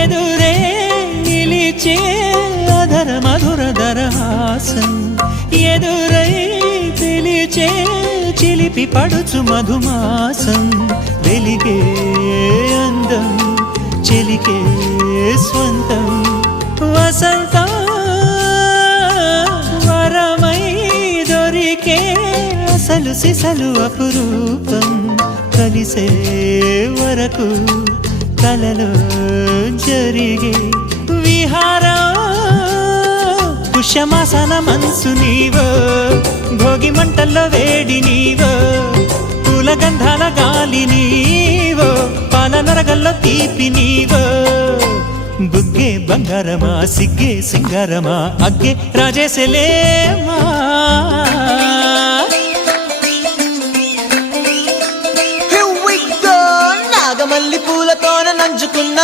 ఎదురే నిలిచే అధర మధుర దరహాసం ఎదురై పిలిచే చిలిపి పడుచు మధుమాసం వెలిగే అందం చెలికే స్వంతం వసంతం వరమై దొరికే అసలు సిసలు అపురూపం కలిసే వరకు కలలో జరిగే విహారం పుష్యమాసన మనసు నీవో భోగి మంటల్లో వేడి నీవో పూల గంధాల గాలి నీవో పాల నరగల్లో తీపి నీవో బుగ్గే బంగారమా సిగ్గే సింగారమా అగ్గే రాజేసలేమా నాగమల్లి పూలతోన నంచుకున్న